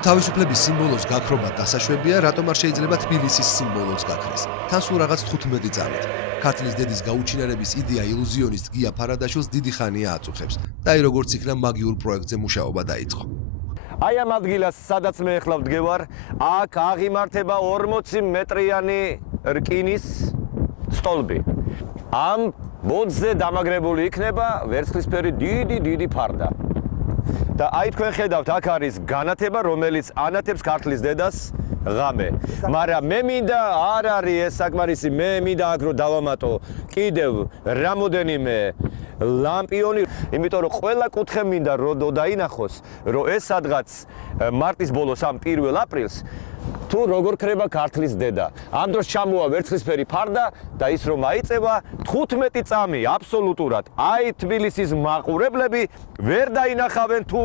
თავისუფლების სიმბოლოს გაქრობა დასაშვებია, რატომ არ შეიძლება თბილისის სიმბოლოს გაქრეს. თან სულ რაღაც 15 წამით. ქართლის დედის გაუჩინარების იდეა ილუზიონისტ გია ფარადაშვილს დიდი ხანია აწუხებს და აი როგორც იქნა მაგიურ პროექტზე მუშაობა დაიწყო. აი ამ ადგილას, სადაც მე ახლა ვდგევარ, აქ აღიმართება 40 მეტრიანი რკინის სტოლბი. ამ ბოძზე დამაგრებული იქნება ვერცხლისფერი დიდი ფარდა. და აი თქვენ ხედავთ, აქ არის განათება, რომელიც ანათებს ქართლის დედას ღამე. მაგრამ მე მინდა არ არის ეს საკმარისი, მე მინდა აქ რომ დავამატო კიდევ რამოდენიმე ლამპიონი, იმიტომ რომ ყველა კუთხე მინდა რომ დაინახოს, რომ ეს სადღაც მარტის ბოლოს ამ 1 აპრილს თუ როგორ ქრება ქართლის დედა. ამ დროს ჩამოვა ვერცხლისფერი ფარდა და ის რომ აიწევა 15 წამი აბსოლუტურად. აი თბილისის მაყურებლები ვერ დაინახავენ თუ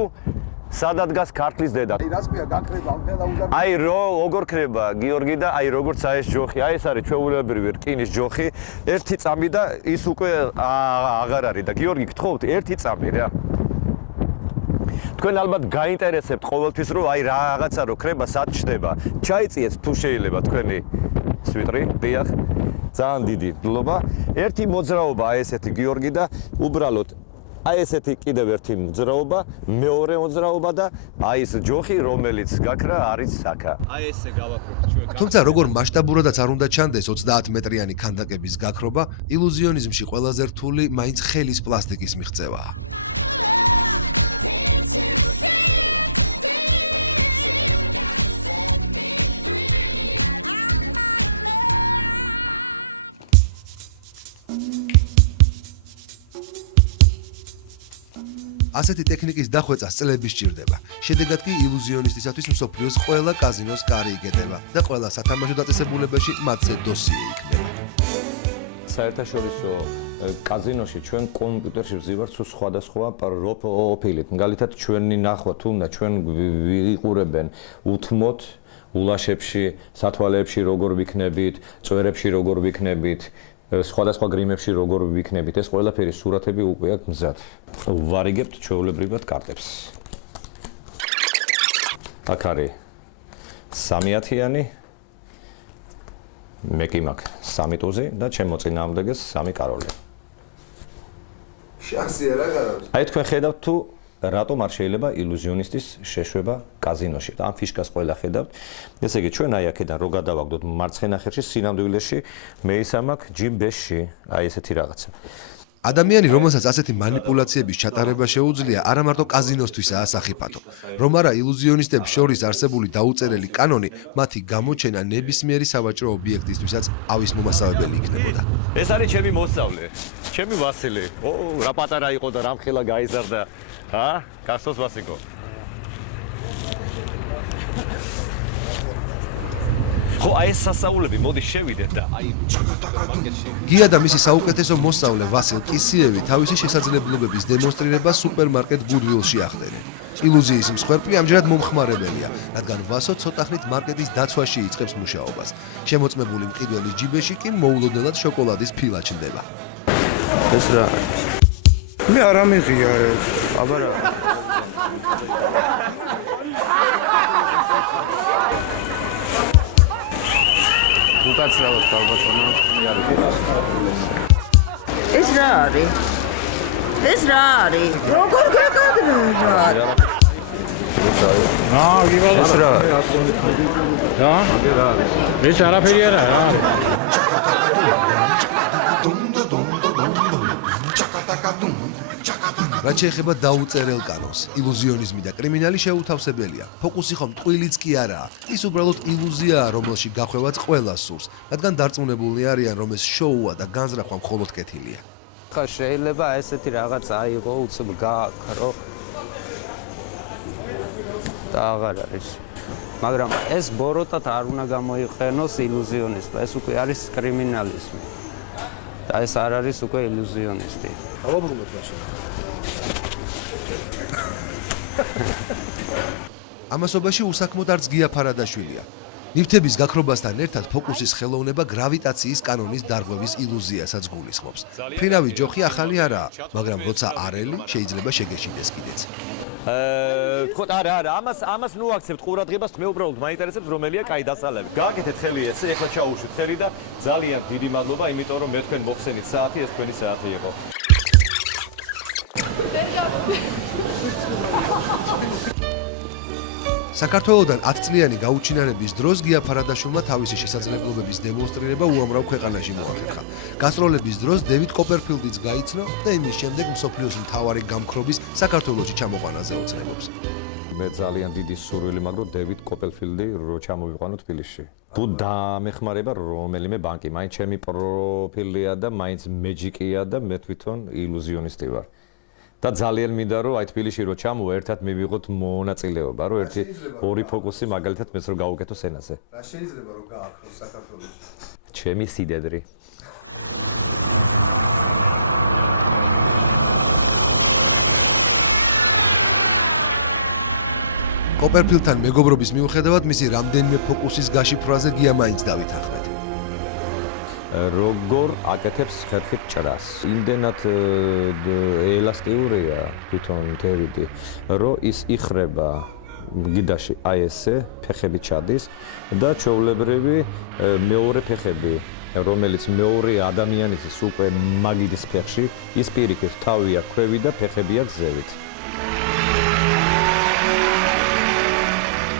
სადაც დგას ქართლის დედა. აი რას ქვია გაქრება ამხელა უზარ. აი როგორ ქრება გიორგი და აი როგორც ეს ჯოხი, აი ეს არის ჩვეულებრივი რკინის ჯოხი, 1 წამი და ის უკვე აღარ არის და გიორგი გთხოვთ 1 წამი რა. თქვენ ალბათ გაინტერესებთ ყოველთვის რომ აი რაღაცა რო ქრება სად ჩდება. ჩაიწიეთ თუ შეიძლება თქვენი სვიტრი, დიახ. ძალიან დიდი მადლობა. ერთი მოძრაობა აი ესეთი გიორგი და უბრალოდ აი ესეთი კიდევ ერთი მოძრაობა, მეორე მოძრაობა და აი ეს ჯოხი რომელიც გაქრა არის აქა. აი ესე გავაკროთ ჩვენ. თუმცა როგორ მასშტაბურადაც არ უნდა ჩანდეს 30 მეტრიანი ქანდაკების გაქრობა, ილუზიონიზმში ყველაზე რთული მაინც ხელის პლასტიკის მიღწევაა. ასეთი ტექნიკის დახვეწა წლები სჭირდება. შედეგად კი ილუზიონისტისათვის მსოფლიოს ყველა კაზინოს კარი იკეტება და ყველა სათამაშო დაწესებულებაში მათზე დოსიე იქნება. საერთაშორისო კაზინოში ჩვენ კომპიუტერში ვზივართ სხვადასხვა პროფილით. მაგალითად ჩვენი ნახვა თუ უნდა ჩვენ ვიყურებენ უთმოთ ულაშებში, სათვალეებში როგორ ვიქნებით, წვერებში როგორ ვიქნებით, სხვადასხვა გრიმებში როგორ ვიქნებით, ეს ყველაფერი სურათები უკვე აქვს მზად. ვარიგებთ ჩვეულებრივად კარტებს. აქ არის 3-ათიანი, მე კი მაქვს 3 ტუზი და ჩემო წინააღმდეგეს 3 კაროლი. შანსია რა გაქვს? აი თქვენ ხედავთ თუ რატომ არ შეიძლება ილუზიონისტის შეშვება კაზინოში. ამ ფიშკას ყველა ხედავთ. ესე იგი ჩვენ აი აქედან რო გადავაგდოთ მარცხენა ხელში სინამდვილეში მე ისამაკ ჯიმბეში აი ესეთი რაღაცა. ადამიანი, რომელსაც ასეთი манипуляციების ჩატარება შეუძლია, არა მარტო კაზინოსთვისაა სახიფათო, რომ არა ილუზიონისტებს შორის არსებული დაუწერელი კანონი, მათი გამოჩენა ნებისმიერი სავაჭრო ობიექტისთვისაც ავის მომასწავებელი იქნებოდა. ეს არის ჩემი მოსწავლე, ჩემი ვასილი. რა პატარა იყო და რამხელა გაიზარდა. გასწოს ვასიკო. ხო აი ეს სასაულები მოდი შევიდეთ და აი სუპერმარკეტში. გია და მისი საუკეთესო მოსწავლე ვასილ კისიევი თავისი შესაძლებლობების დემონსტრირებას სუპერმარკეტ გუდვილში ახდენენ. ილუზიის მსხვერპლი ამჯერად მომხმარებელია, რადგან ვასო ცოტა ხნით მარკეტის დაცვაში იწყებს მუშაობას. შემოწმებული მყიდველის ჯიბეში კი მოულოდნელად შოკოლადის ფილა ჩნდება. ეს რა? მე არ ამიღიარე. აბა რა? უკაცრავად ალბათონა. ეს რა არის? ეს რა არის? როგორ გეკადრება? გივალოს რა? ეს არაფერი არა რა. რაც შეეხება დაუწერელ კანონს, ილუზიონიზმი და კრიმინალი შეუთავსებელია. ფოკუსი ხომ ტყუილიც კი არაა. ის უბრალოდ ილუზიაა, რომელში გახვევაც ყველას სურს, რადგან დარწმუნებულნი არიან, რომ ეს შოუა და განზრახვა მხოლოდ კეთილია. ხა შეიძლება ესეთი რაღაც აიღო, უცებ გააქრო და აღარ არის. მაგრამ ეს ბოროტად არ უნდა გამოიყენოს ილუზიონისტმა. ეს უკვე არის კრიმინალიზმი. და ეს არ არის უკვე ილუზიონისტი. დავაბრუნოთ მაშინ. ამასობაში უსაქმოდ არც გია ფარადაშვილია. ნივთების გაქრობასთან ერთად ფოკუსის ხელოვნება გრავიტაციის კანონის დარღვევის ილუზიასაც გულისხმობს. ფრინავი ჯოხი ახალი არაა, მაგრამ როცა არელი შეიძლება შეგეშინდეს კიდეც. თქო არა ამას ნუ აქცევთ ყურადღებას მე უბრალოდ მაინტერესებს რომელია კაი დასალები გააკეთეთ ხელი ესე ეხლა ჩაუშვით ხელი და ძალიან დიდი მადლობა იმიტომ რომ მე თქვენ მოხსენით საათი ეს თქვენი საათი იყო საქართველოდან 10 წლიანი გაუჩინარების დროს გია ფარადაშვილმა თავისი შესაძლებლობების დემონსტრირება უამრავ ქვეყანაში მოახერხა. გასტროლების დროს დევიდ კოპერფილდიც გაიცნო და იმის შემდეგ მსოფლიოს მთავარი გამქრობის საქართველოში ჩამოყვანაზე ოცნებობს. მე ძალიან დიდი სურვილი მაქვს რომ დევიდ კოპერფილდი რო ჩამოვიყვანო თბილისში. თუ დამეხმარება რომელიმე ბანკი, მაინც ჩემი პროფილია და მაინც მეჯიკია და მე თვითონ ილუზიონისტი ვარ. და ძალიან მინდა რომ აი თბილისში რო ჩამოვა ერთად მივიღოთ მონაწილეობა რომ ერთი ორი ფოკუსი მაგალითად მეც რო გავუკეთო სცენაზე. რა შეიძლება რომ გააქროს საქართველოში? ჩემი სიდედრი. კოპერფილდთან მეგობრობის მიუხედავად მისი რამდენიმე ფოკუსის გაშიფრვაზე გია მაინც დავითანხმეთ. როგორ აკეთებს ხერხით ჭრას. იმდენად ელასტიურია თვითონ დევიდი, რომ ის იხრება გიდაში აი ესე ფეხები ჩადის და ჩვეულებრივი მეორე ფეხები, რომელიც მეორე ადამიანის უკვე მაგიდის ფეხში, ის პირიქით თავია ქვევი და ფეხებია გზევით.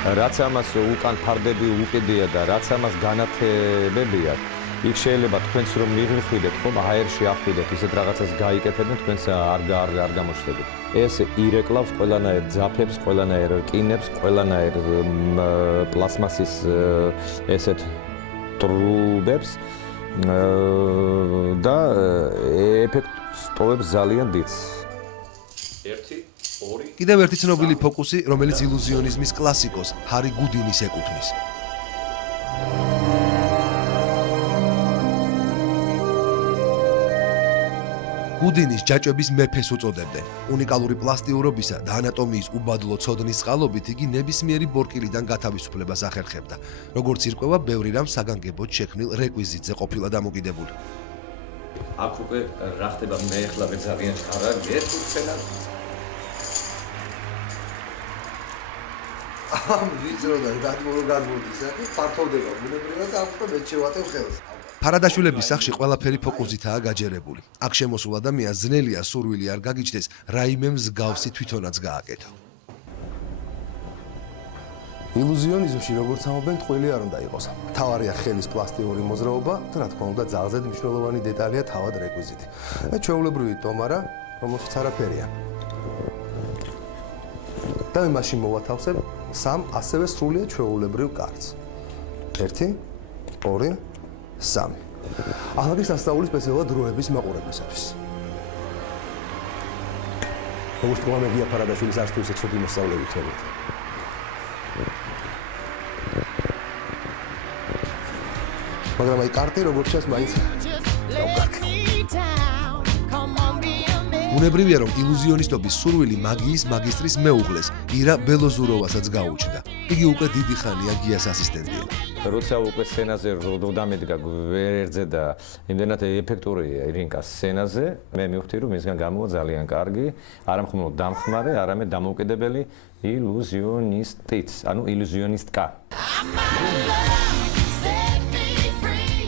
რაც ამას უკან ფარდები უკიდია და რაც ამას განათებებია იქ შეიძლება თქვენც რომ მიღხვიდეთ ხომ აერში ახვიდეთ ისეთ რაღაცას გაიკეთებენ თქვენც არ გამოჩნდებით ეს ირეკლავს ყველანაირ ძაფებს ყველანაირ რკინებს ყველანაირ პლასმასის ესეთ ტრუბებს და ეფექტს ტოვებს ძალიან დიდს 1 2 კიდევ ერთი ცნობილი ფოკუსი, რომელიც ილუზიონიზმის კლასიკოს ჰარი გუდინის ეკუთვნის. გუდინის ჯაჭვების მეფეს უწოდებდნენ. უნიკალური პლასტიურობისა და ანატომიის უბადლო ცოდნის წყალობით იგი ნებისმიერი ბორკილიდან გათავისუფლებას ახერხებდა. როგორც ირკვევა, ბევრი რამ საგანგებოდ შექმნილ რეკვიზიტზე ყოფილა დამოკიდებული. აქ უკვე რა ხდება მე ახლა მე ძალიან არა გეტყვენა ამ ვიწროდან გადმოდის, ფართოვდება ბუნებრივად და ახლა მე შევატევ ხელს. ფარადაშვილების სახში ყველაფერი ფოკუსითაა გაჯერებული. აქ შემოსულ ადამიანს ძნელია სურვილი არ გაგიჩნდეს რაიმე მსგავსი თვითონაც გააკეთო. ილუზიონიზმში როგორც ამობენ ტყვილი არ უნდა იყოს. თავარია ხელის პლასტიკური მოძრაობა და რა თქმა უნდა ძალზედ მნიშვნელოვანი დეტალია თავად რეკვიზიტი. ჩვეულებრივი ტომარა, რომელშიც არაფერია. და მე მაშინ მოვათავსებ სამ ასევე სრულიად ჩვეულებრივ კარტს. 1 2 3. ახლა გასწავლი სპეციალურად დროების მაყურებელისათვის. როგორც თქვა მე გია ფარადაშვილის არც თუ ისე ცუდი მოსწავლე ვიქნებით. მაგრამ აი კარტი როგორც ჩანს მაინც უნებრივია რომ ილუზიონისტობის სურვილი მაგიის მაგისტრის მეუღლეს ირა ბელოზუროვასაც გაუჩნდა. იგი უკვე დიდი ხანია გიას ასისტენტია. როცა უკვე სცენაზე რო დამედგა გვერდზე და იმდენად ეფექტურია ირინკა სცენაზე, მე მივხვდი რომ მისგან გამოვა ძალიან კარგი, არა მხოლოდ დამხმარე, არამედ დამოუკიდებელი ილუზიონისტიც, ანუ ილუზიონისტკა.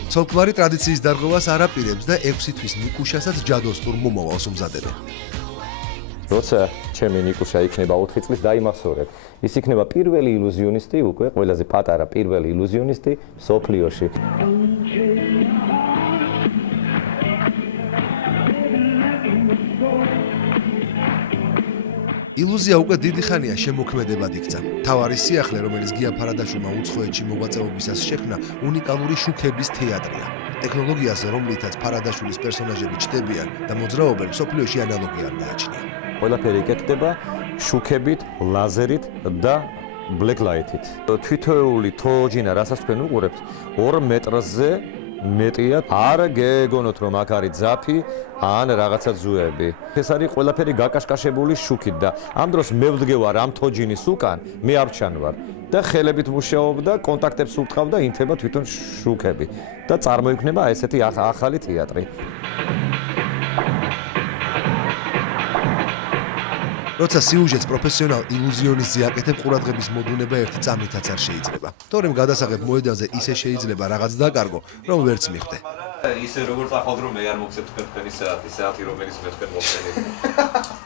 ცოლქმარი ტრადიციის დარღვევას არ აპირებს და 6 თვის ნიკუშასაც ჯადოსტურ მომავალს უმზადებენ. როცა ჩემი ნიკუშა იქნება 4 წლის დაიმახსოვრებ, ის იქნება პირველი ილუზიონისტი, უკვე ყველაზე პატარა პირველი ილუზიონისტი სოფლიოში. ილუზია უკვე დიდი ხანია შემოქმედებად იქცა. თავარი სიახლე, რომელიც გია ფარადაშვილმა უცხოეთში მოღვაწეობისას შექმნა, უნიკალური შუქების თეატრია. ტექნოლოგიაზე, რომლითაც ფარადაშვილის პერსონაჟები ჩდებიან და მოძრაობენ, მსოფლიოში ანალოგი არ გააჩნია. ყველაფერი იკეთდება შუქებით, ლაზერით და black light-ით. თითოეული თოჯინა, რასაც თქვენ უყურებთ, 2 მეტრზე მეტია. არ გეგონოთ რომ აქ არის ძაფი ან რაღაცა ძუები. ეს არის ყველაფერი გაკაშკაშებული შუქით და ამ დროს მე ვდგევარ ამ თოჯინის უკან, მე არ ჩანვარ და ხელებით მუშაობ და კონტაქტებს უთყავ და ინთება თვითონ შუქები და წარმოიქმნება ესეთი ახალი თეატრი. როცა სიუჟეტს პროფესიონალ ილუზიონისტზე აკეთებ, ყურადღების მოდუნება ერთი წამითაც არ შეიძლება. თორემ გადასაღებ მოედანზე ისე შეიძლება რაღაც დაკარგო, რომ ვერც მიხვდე. ისე როგორც ახალ რომ მე არ მოგცემ თქვენი საათი რომელიც მე თქვენ მოგცემთ.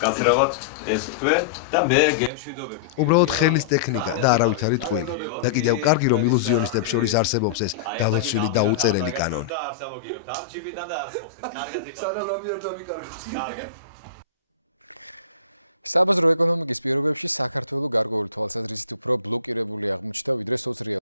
გასრავად ეს თქვენ და მე გემშვიდობებით. უბრალოდ ხელის ტექნიკა და არავითარი ტყვილი. და კიდევ კარგი რომ ილუზიონისტებს შორის არსებობს ეს დალოცვილი და უწერელი კანონი. და არ სამოგივებთ. ამ ჩიპიდან და არ ხსოვთ. კარგად იქ. სანამ არ დამიკარგოთ. კარგად. Sabe, eu não sei se é